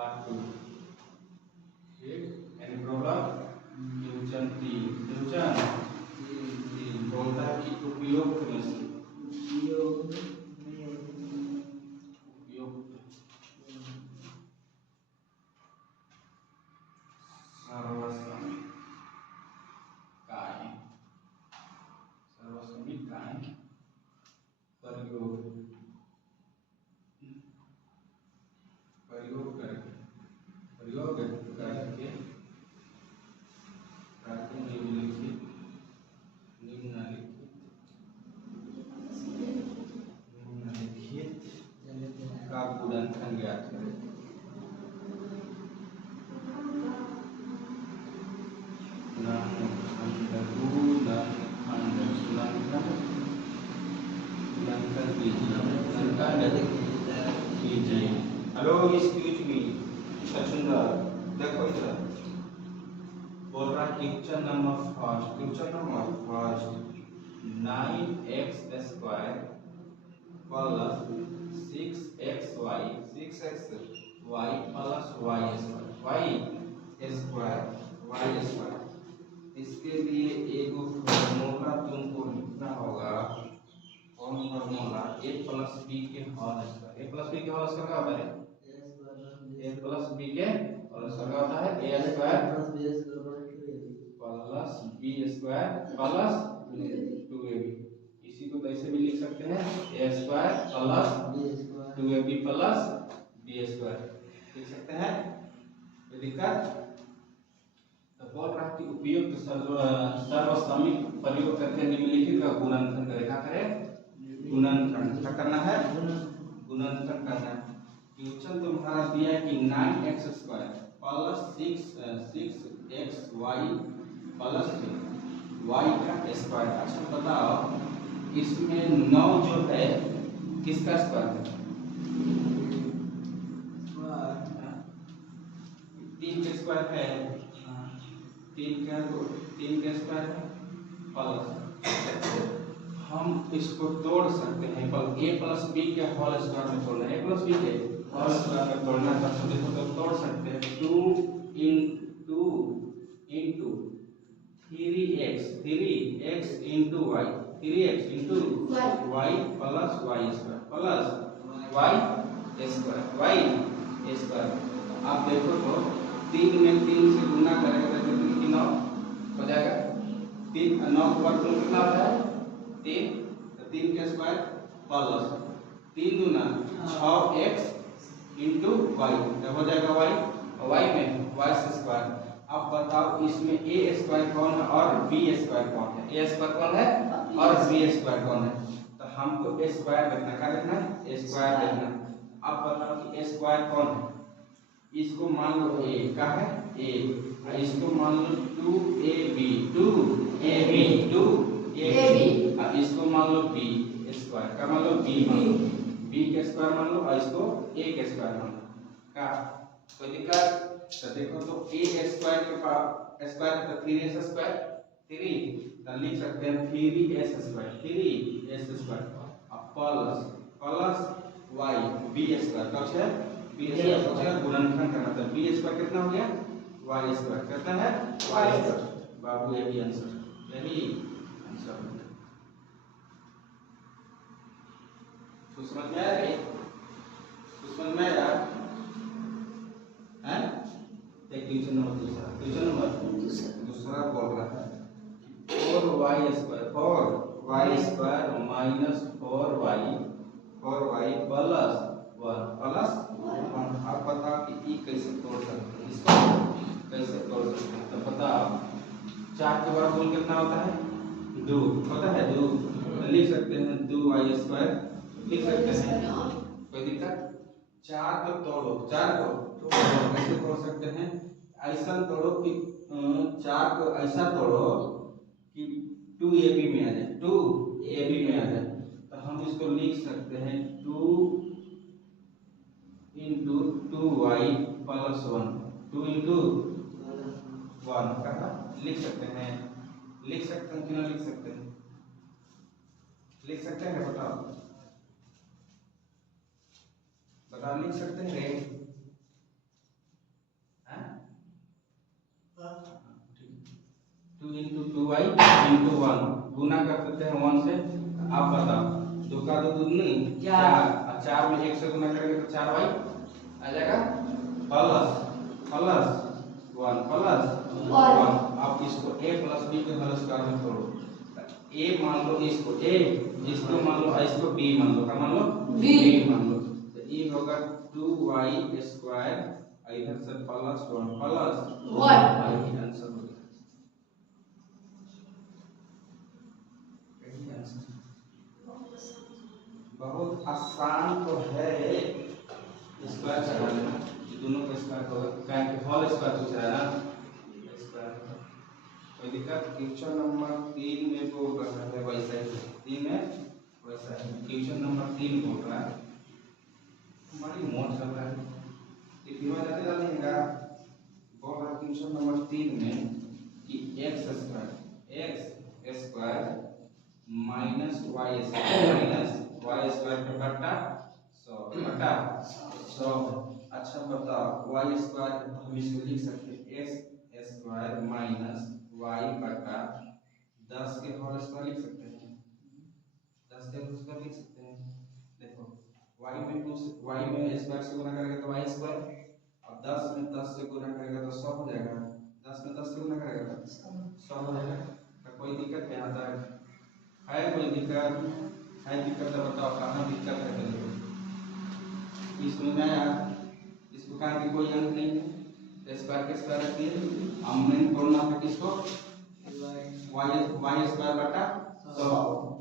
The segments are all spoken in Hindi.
पार्ट 2 ठीक। Any problem? क्वेश्चन 3 बोलता है कि उपयुक्त में से सर्वसमित काय प्रयोग करके निम्नलिखित का गुणनखंड ज्ञात करें। हेलो एक्सक्यूज मी सचिंदर, देखो इधर बोल रहा है question number first 9x square plus 6xy plus y square इसके लिए एक फॉर्मूला तुमको लिखना होगा। कौन फॉर्मूला? a प्लस b के whole square. a plus b के होल स्क्वायर क्या होता है? a प्लस b के होल स्क्वायर क्या होता है? a square plus b square plus 2ab। इसी को कैसे भी लिख सकते हैं? a square plus 2ab plus b square लिख सकते हैं। कोई दिक्कत? तो बोल रहा है कि उपयुक्त सर्वसमित प्रयोग करके निम्नलिखित का गुणनखंड करें। क्या करें? गुणनखंड। क्या करना है? गुणनखंड करना है। क्वेश्चन तुम्हारा दिया है कि 9x square plus 6xy plus y का स्क्वायर। अच्छा बताओ, इसमें 9 जो है किसका स्क्वायर है? 3 का स्क्वायर है। 3 का स्क्वायर है प्लस हम इसको तोड़ सकते हैं पर a प्लस b के होल स्क्वायर में तोड़ना है। a प्लस b के होल स्क्वायर में तोड़ना है तो देखो तो तोड़ सकते हैं 2 into 3x into y 3x into y plus y square आप देखो तो 3 में 3 से गुना करेंगे तो कितनी 9 हो जाएगा। 3 9 पर कितना होता है? 3 तो 3 के स्क्वायर प्लस 3 दूना 6x into y तो हो जाएगा y y में y स्क्वायर। अब बताओ इसमें a स्क्वायर कौन है और b स्क्वायर कौन है? a स्क्वायर कौन है और b स्क्वायर कौन है? तो हमको a स्क्वायर देखना। क्या देखना है? a स्क्वायर देखना। अब बताओ कि a स्क्वायर कौन है? इसको मान लो a का है a, इसको मान लो 2ab अब इसको मान लो b स्क्वायर। का मान लो b मान लो b के स्क्वायर मान लो और इसको a के स्क्वायर मान लो। का कोई दिक्कत? तो देखो तो a स्क्वायर के पास स्क्वायर तो 3s स्क्वायर 3 तो लिख सकते हैं 3s स्क्वायर अब प्लस y b स्क्वायर का है b स्क्वायर का गुणनखंड करना था। b स्क्वायर कितना हो गया? y स्क्वायर कितना है? y square. बाबू यही आंसर तो समझ में आया? समझ में आया? हैं? एक क्वेश्चन नंबर दूसरा बोल रहा है 4y square minus 4y plus 1 आप बताओ कि ई कैसे तोड़ सकते हैं? इसको कैसे तोड़ सकते हैं? तो बताओ 4 के बाद बोल कितना होता है? 2 होता है 2 तो लिख सकते हैं 2y स्क्वायर लिख सकते हैं। कोई दिक्कत? 4 को तोड़ो 4 को कैसे तोड़ सकते हैं? ऐसा तोड़ो कि 4 को ऐसा तोड़ो कि 2ab में आ जाए 2ab में आ जाए। तो हम इसको लिख सकते हैं 2 into 2y प्लस 1 2 into 1 कहा लिख सकते हैं कि ना लिख सकते हैं? लिख सकते हैं? बताओ लिख सकते हैं? 2y इंटू 1 गुना कर देते हैं 1 से। आप बताओ 2 का 2 नहीं 4 और 4 में 1 से गुना करेंगे तो 4y आ जाएगा प्लस प्लस 1 प्लस 1। आप इसको a प्लस b के होल स्क्वायर में तोड़ो। a मान लो इसको a, इसको मान लो इसको b मान लो। क्या मान लो b मान लो। तो ये होगा 2y स्क्वायर इधर से प्लस 1 प्लस 1 आंसर हो गया। बहुत आसान तो है स्क्वायर चढ़ा लेना। दोनों का स्क्वायर होगा क्या कि होल स्क्वायर पूछ रहा है ना स्क्वायर। कोई दिक्कत? क्वेश्चन नंबर 3 में बोल रहा है वैसा ही 3 में वैसा ही क्वेश्चन नंबर 3 बोल रहा है। हमारी मोड चल रहा है फिर जाते जाएगा। बोल रहा है क्वेश्चन नंबर 3 में कि x square minus y square का बटा 100 बटा 100। अच्छा बताओ y स्क्वायर हम इसको लिख सकते हैं x स्क्वायर माइनस y बटा 10 के होल स्क्वायर लिख सकते हैं। 10 के होल स्क्वायर लिख सकते हैं। देखो y में 2 y में स्क्वायर से गुना करेंगे तो y स्क्वायर और 10 में 10 से गुना करेंगे तो 100 हो जाएगा। 10 में 10 से गुना करेंगे तो 100 हो जाएगा। तो कोई दिक्कत नहीं आता है कोई दिक्कत है? दिक्कत तो बताओ कहाँ दिक्कत है? इसमें मैं इसको कहा कि कोई अंक नहीं है स्क्वायर के स्क्वायर रखिए। हमने तोड़ना था किसको y स्क्वायर बटा 100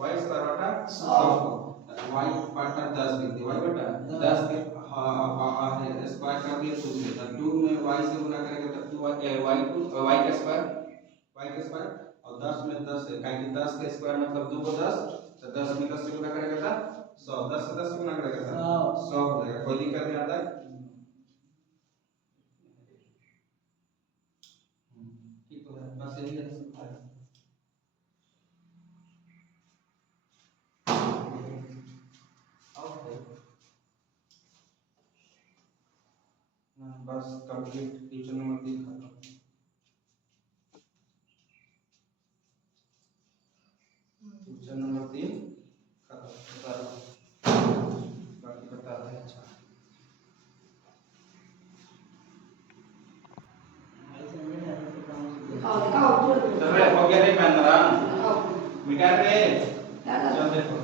y स्क्वायर बटा 100 y बटा 10 लिखते y बटा 10 के स्क्वायर कर दिए 2 से। 2 में y से गुना करेंगे तो 2y का स्क्वायर और 10 में 10 है क्योंकि 10 के स्क्वायर मतलब 2 को 10 तो 10 में 10 से गुना करेंगे तो 100 10 से 10 से गुना करेंगे तो 100 हो जाएगा। कोई दिक्कत नहीं आता ठीक तो है बस यही है। बस कंप्लीट क्वेश्चन नंबर 3 खत्म। क्वेश्चन नंबर 3 खत्म बाकी बता रहे हैं। अच्छा चल रहे हो गया रे पैनरा मिटा रे चल देखो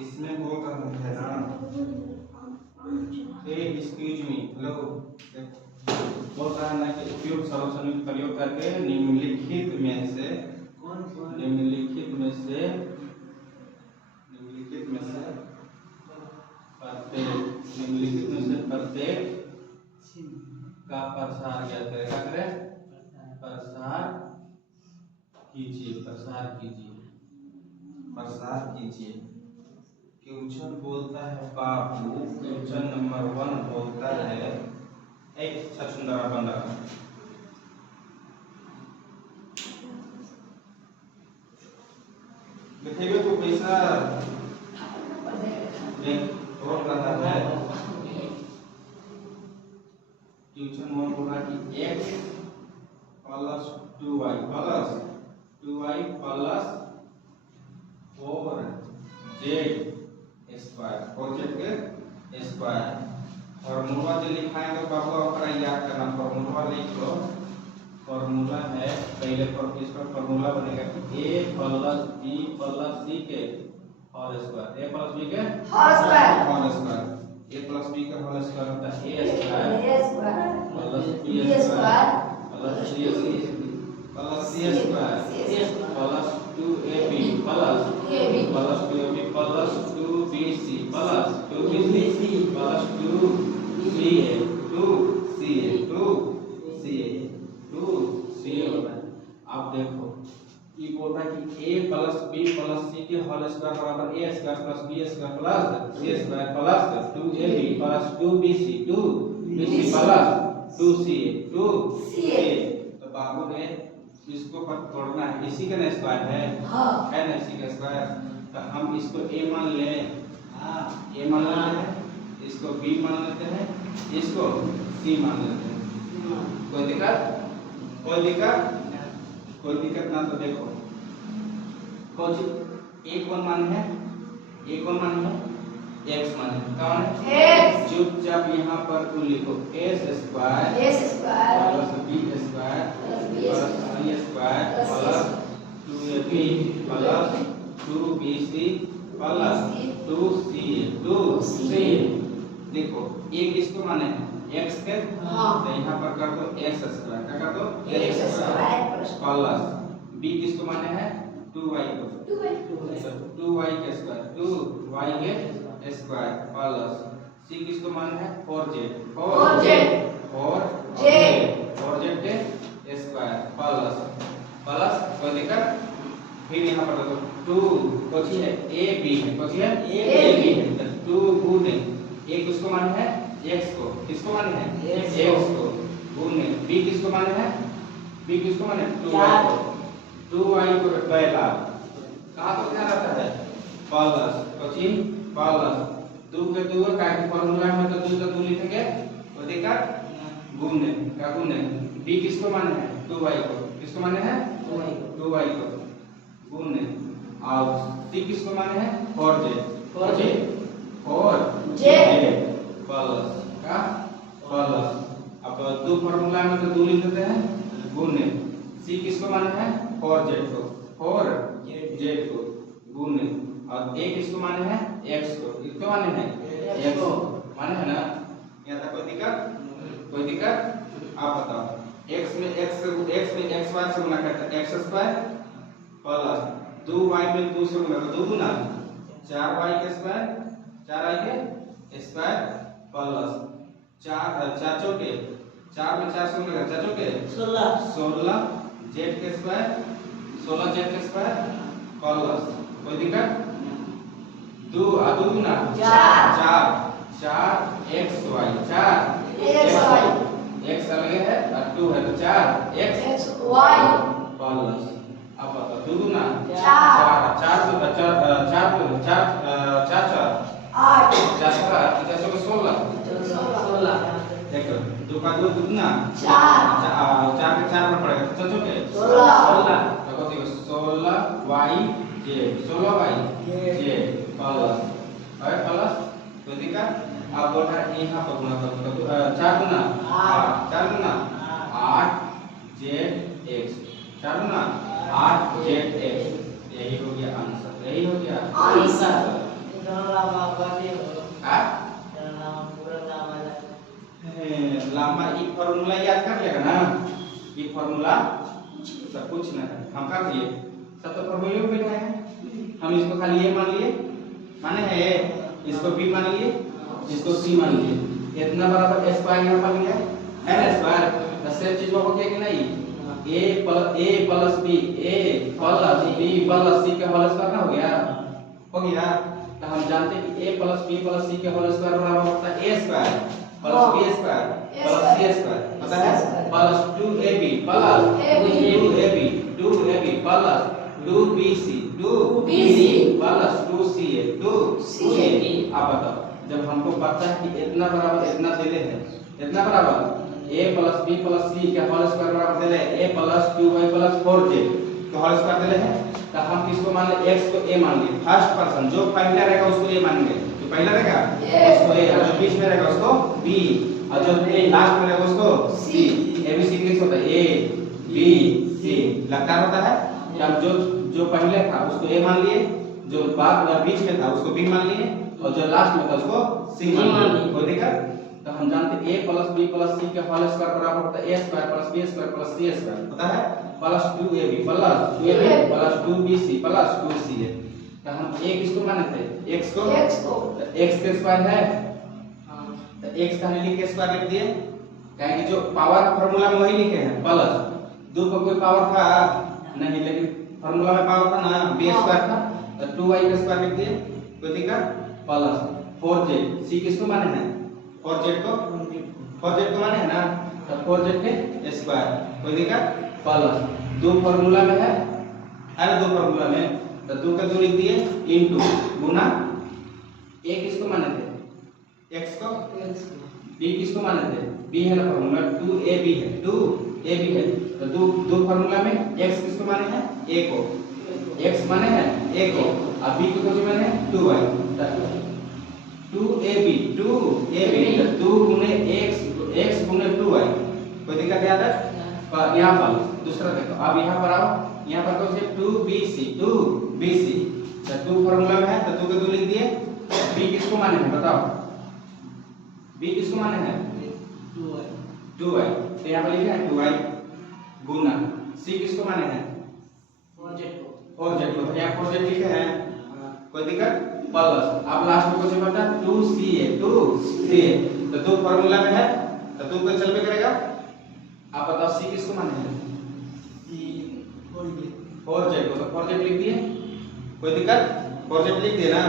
इसमें बोल रहा है ना एक्सक्यूज मी हेलो बोल रहा है ना कि उपयुक्त सॉल्यूशन का प्रयोग करके निम्नलिखित में से प्रत्येक का प्रसार प्रसार कीजिए। क्वेश्चन बोलता है बाबू क्वेश्चन नंबर 1 बोलता है एक छछुंदरा बंदा देखिए तो पैसा बोल रहा है। क्वेश्चन 1 बोल रहा है कि x plus 2y plus 4z square 4z के स्क्वायर फॉर्मूला जो लिखाएंगे बाबू आपका याद करना। फॉर्मूला लिख लो। फॉर्मूला है पहले इसका फॉर्मूला बनेगा कि a plus b plus c के whole square a plus b के whole square a plus b का होल स्क्वायर होता है a square plus b square plus c square plus 2ab plus 2ab plus 2bc plus 2bc plus 2ca होता है। आप देखो ये बोल रहा है कि a plus b plus c के होल स्क्वायर बराबर a square plus b square plus c square plus 2ab plus 2bc 2bc plus 2ca 2ca। तो बाबू ने इसको पर तोड़ना है, इसी का ना स्क्वायर है ना इसी का स्क्वायर। तो हम इसको a मान ले, a मान लेते हैं, इसको b मान लेते हैं, इसको c मान लेते हैं। कोई दिक्कत कोई दिक्कत ना। तो देखो कुछ एक कौन मान है, एक कौन मान है, x मान है, कौन है चुपचाप यहाँ पर तुम लिखो s square plus b square plus c square plus 2ab plus 2bc plus 2ca। देखो एक इसको माने है x के, तो यहाँ पर कर दो x स्क्वायर, क्या कर दो x स्क्वायर प्लस b किसको माने है 2y को, 2y के स्क्वायर 2y के स्क्वायर प्लस c किसको माने है 4z के स्क्वायर प्लस कोई दिक्कत। फिर यहाँ पर देखो 2 कोची है ab है, कोची है ab है, 2 गुणे a किसको माने है x को, किसको माने है x को, गुणे b किसको माने है, b किसको माने 2y को, 2y को पहला कहां तो क्या रहता है प्लस कोची प्लस 2 के 2 का फार्मूला में तो 2 का 2 लिखेंगे, तो देखा गुणे का गुणे b किसको माने है 2y को, किसको माने है 2y को, गुणे और c किसको माने है 4z प्लस का प्लस अब 2 फार्मूला में तो 2 लिख देते हैं, गुणे c किसको माने है 4z को गुणे और a किसको माने है x को, किसको माने है x को माने है ना। यहाँ तक कोई दिक्कत आप बताओ। x में x y से गुणा करते हैं x स्क्वायर प्लस 2y में 2 से गुणा तो 2 गुना 4y के स्क्वायर 4y के स्क्वायर प्लस 4 चौके 4 में 4 से गुणा करते 4 चौके 16 z के स्क्वायर 16 z के स्क्वायर प्लस कोई दिक्कत 2 गुना 4 xy 4 x अलग है और 2 है तो 4 xy प्लस अब बताओ 2 गुना 4 देखो 2 का 2 गुना 4 के 4 में पड़ेगा तो चलो के 16 देखो 16y z प्लस तो देखा अब बोल रहा है यहाँ पर गुना करो 4 गुना 8 zx 4 गुना 8 zx, यही हो गया आंसर। लंबा ई फार्मूला याद कर लेगा ना, ई फार्मूला सब कुछ ना है हम कर दिए, सब तो फार्मूले में बैठा है, हम इसको खाली ये मान लिए माने है, इसको b मान लिए, इसको c मान लिए, इतना बराबर स्क्वायर यहाँ पर लिया है ना स्क्वायर, तो सेम चीज हो गया कि नहीं a plus b plus c के होल स्क्वायर ना हो गया। तो हम जानते हैं कि a plus b plus c के होल स्क्वायर बराबर होता है a square plus b square plus c square, पता है plus 2ab plus 2bc plus 2ca। आप बताओ जब हमको पता है कि इतना बराबर इतना देते हैं, इतना बराबर a plus b plus c के होल स्क्वायर बराबर देले a plus 2y plus 4z के होल स्क्वायर देले हैं, तो हम किसको मान ले x को a मान लिए, फर्स्ट पर्सन जो पहला रहेगा उसको a मानेंगे, जो पहला रहेगा उसको a, और जो बीच में रहेगा उसको b, और जो लास्ट में रहेगा उसको c। abc किस होता है a b c लगातार होता है। जब जो पहले था उसको a मान लिए, जो बाद में बीच में था उसको b मान लिए, और जो लास्ट में था उसको c मान लिए। कोई दिक्कत। तो हम जानते हैं a plus b plus c के होल स्क्वायर बराबर होता है a square plus b square plus c square, पता है plus 2ab plus 2bc plus 2ca। तो हम a किसको माने थे x को, तो x के स्क्वायर है, तो x का लिख के स्क्वायर लिख दिए, कहेंगे जो पावर फार्मूला में वही लिखे हैं प्लस 2 का कोई पावर था नहीं, लेकिन फार्मूला में पावर था ना b स्क्वायर था, तो 2y का स्क्वायर लिख दिए, कोई दिक्कत, प्लस 4z, c किसको माने हैं 4z को माने है ना, तो 4z के स्क्वायर, कोई दिक्कत, प्लस दो फार्मूला में है ना, दो फार्मूला में, तो 2 का 2 लिख दिए इनटू गुना a किसको माने थे x को, b किसको माने थे b है ना, फार्मूला 2ab है, 2ab है, तो दो फार्मूला में x किसको माने हैं a को, x माने हैं a को, अब b को माने हैं 2y, 2ab 2 गुने x गुने 2y, कोई दिक्कत याद है, पर यहाँ पर दूसरा देखो, अब यहाँ पर आओ, यहाँ पर कौन से 2bc, तो 2 फार्मूला में है, तो 2 का 2 लिख दिए, b किसको माने हैं बताओ, b किसको माने हैं 2y, तो यहाँ पर लिखा है 2y गुना c किसको माने हैं 4z को, यहाँ 4z लिखे हैं, कोई दिक्कत, प्लस अब लास्ट में कुछ बता 2ca, तो 2 फार्मूला में है, तो 2 को चल पे करेगा, आप बताओ c किसको माने हैं 4z को, तो 4z लिख दिए, कोई दिक्कत, 4z लिख दिए ना,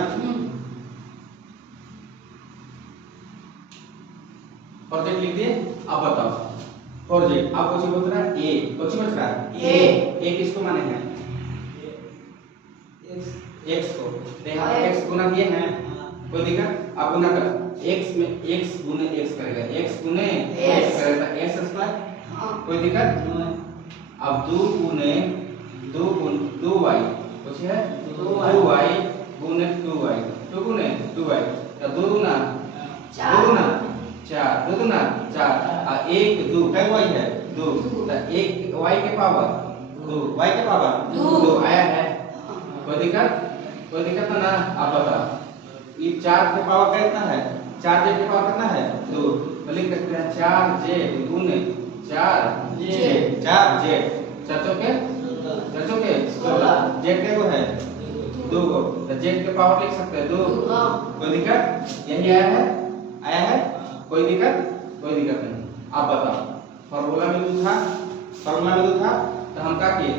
4z लिख दिए, अब बताओ 4z, अब कुछ बच रहा है a किसको माने हैं x को, तो यहाँ x गुना दिए हैं, कोई दिक्कत, अब गुना कर x में x गुने x करेगा, x गुने x करेगा x स्क्वायर, कोई दिक्कत, अब 2 गुने 2y, कुछ है 2y गुने 2y, 2 गुने 2y, तो 2 गुना 4, 2 गुना 4, और 1 2 कई y है 2, तो 1 y के पावर 2 आया है, कोई दिक्कत ना, आप बताओ ये 4 के पावर कितना है, 4z के पावर कितना है 2, तो लिख सकते हैं 4z गुने 4z, 4z के 16, z के वो है 2 को, तो z के पावर लिख सकते हैं 2, कोई दिक्कत, यही आया है, कोई दिक्कत नहीं, आप बताओ फार्मूला में 2 था, तो हम क्या किए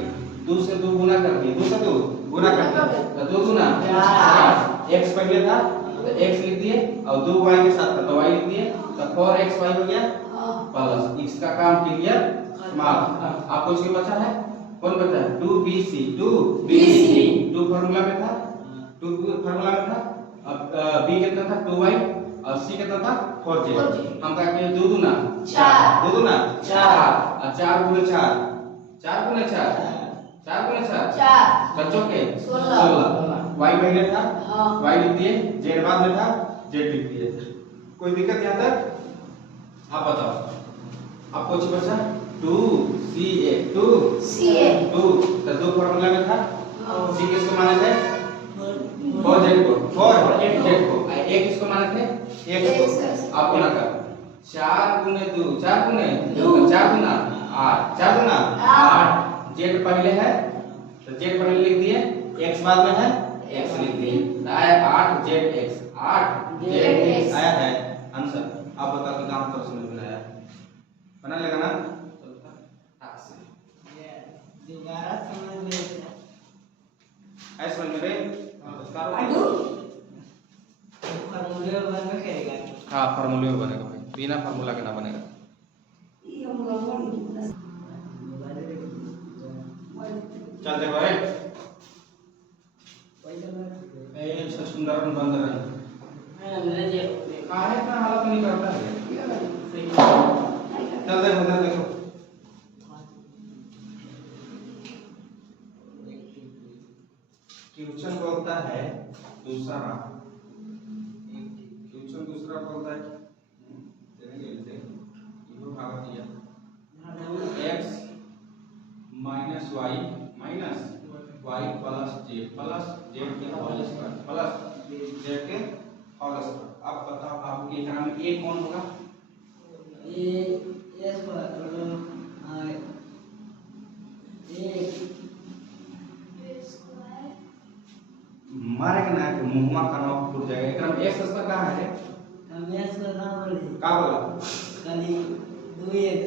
2 से 2 गुना कर दिए, 2 से 2 गुना कर दिए, तो 2 गुना 4, x पहले था तो x लिख दिए, और 2y के साथ था तो y लिख दिए, तो 4xy हो गया, प्लस इसका काम क्लियर समाप्त, आपको इसके बचा है, कौन बचा है 2bc 2 फार्मूला में था, अब b कितना था 2y, और c कितना था 4z, हम क्या किए 2 गुना 4, 4 गुने 4, बच्चों के 16, y पहले था, y लिख दिए, z बाद में था, z लिख दिए, कोई दिक्कत यहाँ तक, आप बताओ, आपको कुछ बचा 2ca 2, तो 2 फार्मूला में था, c किसको माने थे 4z को, a किसको माने थे x को, आप गुना कर 4 गुने 2, 4 गुना 8, z पहले है, तो z पहले लिख दिए, x बाद में है, x लिख दिए, तो आया 8zx आया है आंसर, आप बताओ कि कहां पर समझ में आया, बना लेगा ना, दोबारा समझ में ऐसे समझ में गए, फार्मूले में बन करेगा, हाँ फार्मूले में बनेगा भाई, बिना फार्मूला के ना बनेगा, चल देखो रे अच्छा सुंदर बंद रहे, काहे का हालत नहीं करता है, चल देखो क्वेश्चन बोलता है दूसरा बोलता है x minus y plus z के होल स्क्वायर प्लस z के होल स्क्वायर, अब बताओ आपके एग्जाम में a कौन होगा, मारेगा ना कि मुंहमा का नोक फूट जाएगा, एकरा में x स्क्वायर कहां है, का बोला खाली 2x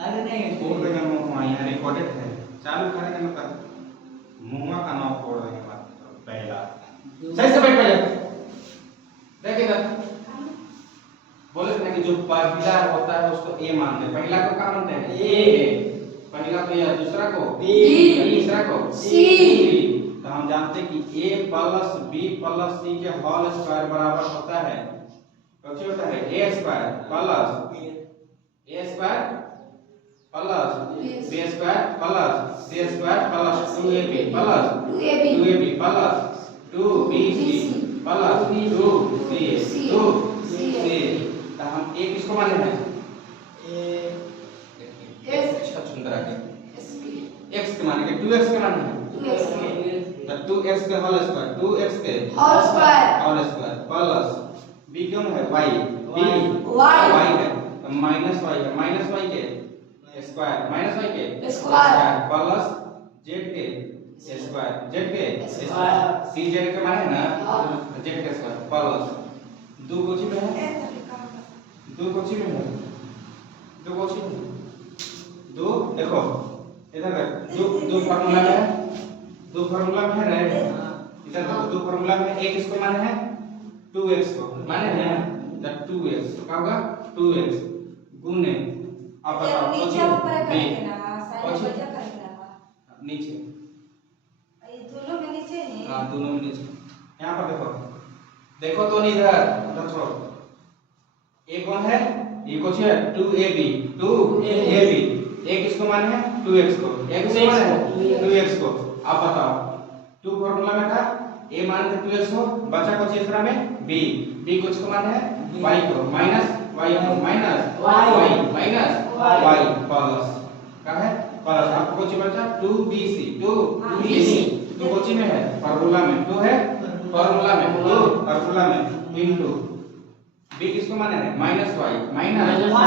अरे नहीं फोड़ देंगे मुंह यहाँ रिकॉर्डेड है चालू करेंगे ना तब मुंह का नाम फोड़ देंगे मतलब पहला सही से बैठ पहले देख इधर बोले थे ना कि जो पहला होता है उसको ए मानते हैं पहला को क्या मानते हैं ए पहला को या दूसरा को बी तीसरा को सी तो हम जानते हैं कि a plus b plus c के होल स्क्वायर बराबर होता है क्या होता है a square plus a square plus b square plus c square plus 2ab plus 2ab plus 2bc plus 2ca 2ca तो हम a किसको माने हैं अच्छा सुंदर आगे x के माने के 2x के माने हैं तो 2x के होल स्क्वायर 2x के होल स्क्वायर प्लस b क्यों है y b y है तो माइनस y है माइनस y के स्क्वायर माइनस y के स्क्वायर प्लस z के स्क्वायर z के स्क्वायर c z के माने है ना z के स्क्वायर प्लस दो कोची में है दो कोची में है दो कोची में दो देखो इधर दो दो फार्मूला में है दो फार्मूला में है ना इधर देखो दो फार्मूला में एक इसको माने है 2x को माने है तो 2x तो क्या होगा 2x गुने अब बताओ नीचे ऊपर नहीं करके ना साइड नीचे। बजा करके ना नीचे ये दोनों में नीचे नहीं हां दोनों में नीचे यहां पर देखो देखो तो नहीं इधर छोड़ो एक कौन है ये कुछ है 2ab एक इसको माने है 2x को एक इसको माने है 2x को अब बताओ 2 फार्मूला में था a मान थे 2x को बचा को तीसरा में b b कुछ को माने है y को minus y minus y minus y plus क्या है प्लस आपको कुछ बचा 2bc 2bc तो कुछ में है फार्मूला में 2 है फार्मूला में 2 फार्मूला में इनटू b किसको माने है minus y minus y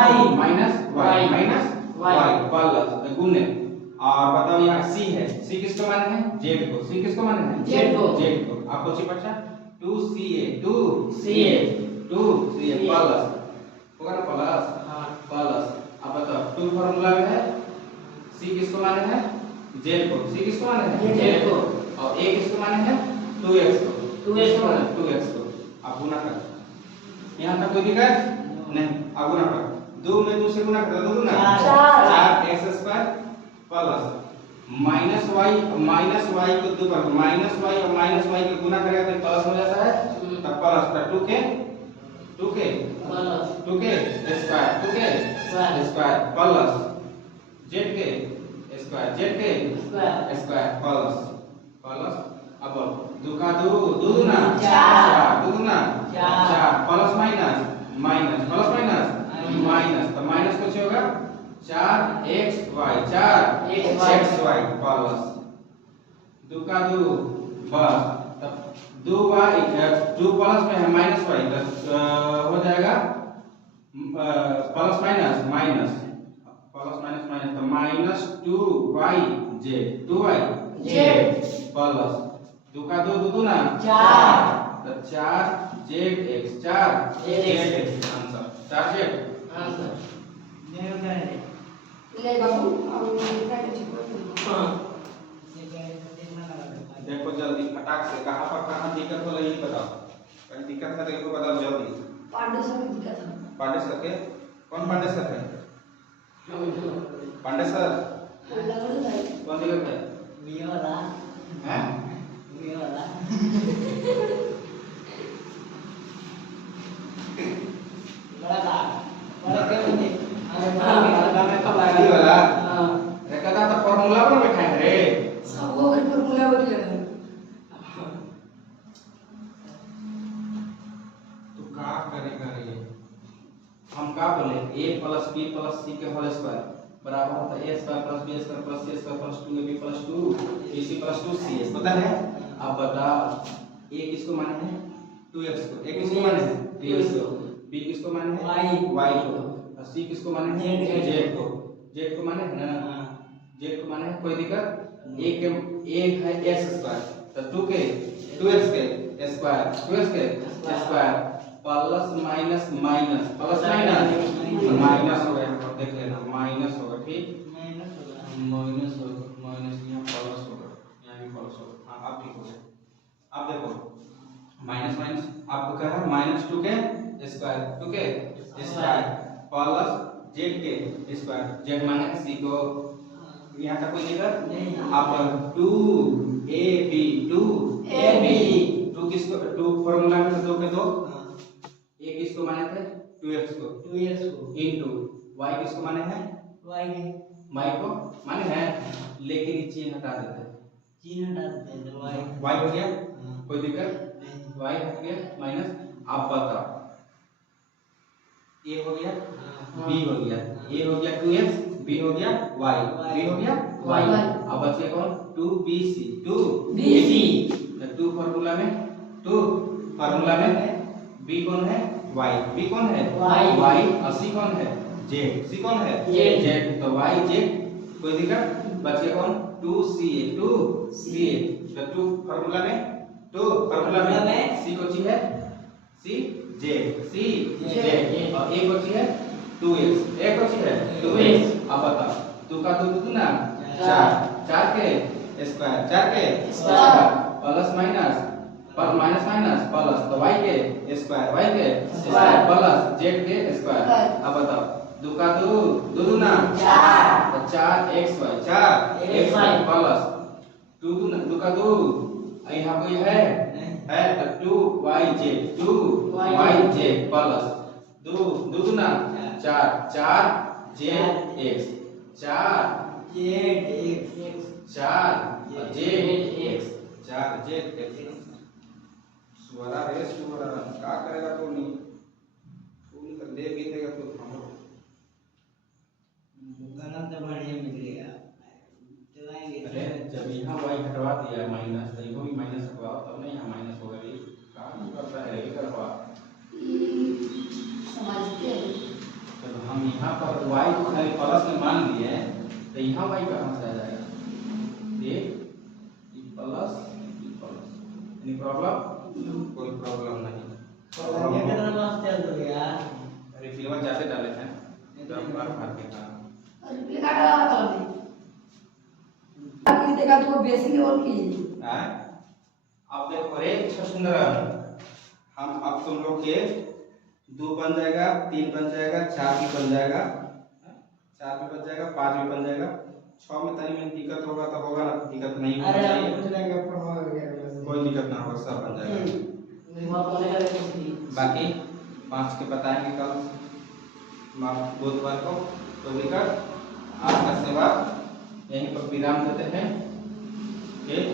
minus y minus y plus गुने और बताओ यहाँ c है c किसको माने हैं z को c किसको माने हैं z को आपको ची बचा 2ca 2ca प्लस होगा ना प्लस हां प्लस अब बताओ 2 फार्मूला में है c किसको माने हैं z को c किसको माने हैं Z को और a किसको माने हैं 2x को 2x को 2x को आप गुना कर यहाँ तक कोई दिक्कत नहीं अब गुना कर 2 में 2 से गुना कर दो ना चार। 4x square plus minus y को 2 पर माइनस y और माइनस y के गुना करेगा तो प्लस हो जाता है तब प्लस का 2 के प्लस 2 के स्क्वायर प्लस z के स्क्वायर प्लस अब 2 का 2 दूना चार। 2 दूना चार। 4 प्लस माइनस तो माइनस कुछ होगा 4xy 4xy प्लस 2 का 2 बस तब 2y 2 प्लस में है माइनस y तो हो जाएगा प्लस माइनस तो माइनस 2y प्लस 2 का 2 दूना तो 4zx आंसर 4z आंसर नहीं होता है ले बाबू और काट चिपको हां ये गाड़ी में देखना लगा देखो जल्दी फटाक से कहां पर कहां दिक्कत हो रही है बताओ कहीं दिक्कत है तो इसको बताओ जल्दी पांडु सर की दिक्कत है पांडे सर के कौन पांडे सर है पांडे सर लगड़ू भाई कौन दिक्कत है ये वाला हैं ये वाला बड़ा क्या बोलते अरे बड़ा में कब ये वाला हां रे कदा तो फार्मूला पर बैठा है रे सब वो घर पर मुला बदल रहा है तो क्या करेगा रे हम क्या बोले a plus b plus c के होल स्क्वायर बराबर होता है a square plus b square plus c square plus 2ab plus 2bc plus 2c पता है अब बता a किसको माने हैं 2x को a किसको माने हैं 2x को b किसको माने हैं y को और c किसको माने हैं z को माने हैं ना z को माने हैं कोई दिक्कत a के a है x स्क्वायर तो 2x के स्क्वायर प्लस माइनस माइनस हो गया और देख लेना माइनस होगा, ठीक, माइनस होगा। माइनस होगा, माइनस यहाँ प्लस होगा, यहाँ भी प्लस होगा। हाँ अब ठीक हो गया। अब देखो माइनस माइनस आपको क्या है, -2 के स्क्वायर, 2 के स्क्वायर प्लस जेड के स्क्वायर, जेड माने सी को यहाँ तक कोई दिक्कत नहीं। अब 2ab 2 किसको 2 फॉर्मूला में 2 के 2 a किसको माने थे 2x को 2x को इनटू y किसको माने हैं y के y को माने हैं, लेकिन ये चिन्ह हटा देते हैं, चिन्ह हटा देते हैं तो y y हो गया, हाँ। कोई दिक्कत नहीं। y हट गया माइनस। अब बताओ a हो गया हाँ। b हो गया, a हो गया 2x b हो गया y b हो गया y। अब बचे कौन 2bc 2bc 2 फार्मूला में b कौन है y, b कौन है y और c कौन है z, c कौन है z, तो y z कोई दिक्कत, बचे कौन 2ca तो 2 फार्मूला में c को ची है c z और a को ची है 2x, a को ची है 2x। अब बताओ 2 का 2 दूना 4 के स्क्वायर प्लस माइनस प्लस तो y के स्क्वायर प्लस z के स्क्वायर। अब बताओ 2 का 2 दूना 4xy प्लस 2 का 2 यहाँ कोई है तो 2yz प्लस 2 दूना 4zx 4zx सुवरा रे सुवरा क्या करेगा तो नहीं तो दे भी देगा तो हम कलम तो बढ़िया मिलेगा चलाएंगे। अरे जब यहाँ y हटवा दिया माइनस तो इनको भी माइनस हटवाओ तब नहीं यहाँ माइनस होगा, ये काम करता है ये करवा। समझते हैं जब हम यहाँ पर y को खाली प्लस में मान लिए तो यहाँ y कहाँ से आ जाएगा, ये प्लस यानी प्रॉब्लम कोई प्रॉब्लम नहीं। कितना मस्त चल रहा है यार। रिफ्लेवर जाते डाले हैं तो हम बार बार के काम रिप्लिका डाला कर दे बाकी देखा तो बेसिक और की है। अब देखो रे सुंदर, हम अब तुम लोग के 2 बन जाएगा, 3 बन जाएगा, 4 भी बन जाएगा, 4 भी बन जाएगा, 5 भी बन जाएगा, 6 में तनी में दिक्कत होगा तो होगा ना, दिक्कत नहीं होना चाहिए, कोई दिक्कत ना होगा, सब बन जाएगा। बाकी 5 के बताएंगे कल बुधवार को, तो दिक्कत आज का सेवा यहीं पर विराम देते हैं। ठीक,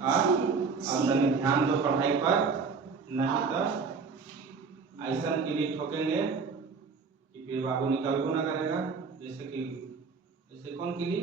अब तनी ध्यान दो पढ़ाई पर, नहीं तो ऐसा के लिए ठोकेंगे कि फिर बाबू निकलबो ना करेगा। जैसे कि जैसे कौन के लिए